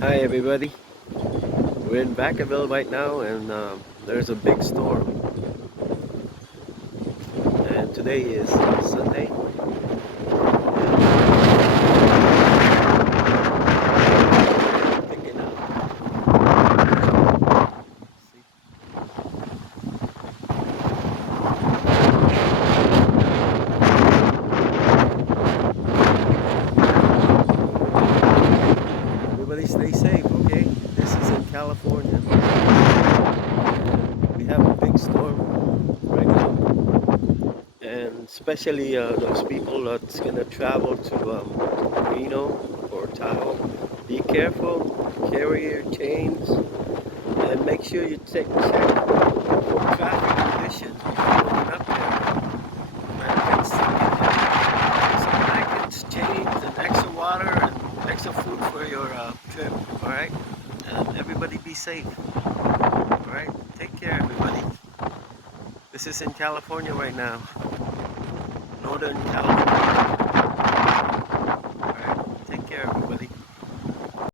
Hi everybody, we're in Vacaville right now and there's a big storm and today is Sunday and picking up. See? Everybody stay safe, okay? This is in California and we have a big storm right now and especially those people that's gonna travel to Reno or Tahoe. Be careful, carry your chains and make sure you check for traffic conditions before going up there. Get some blankets, chains, and extra water and extra food for your trip. All right, and everybody be safe. All right, take care, everybody. This is in California right now, Northern California.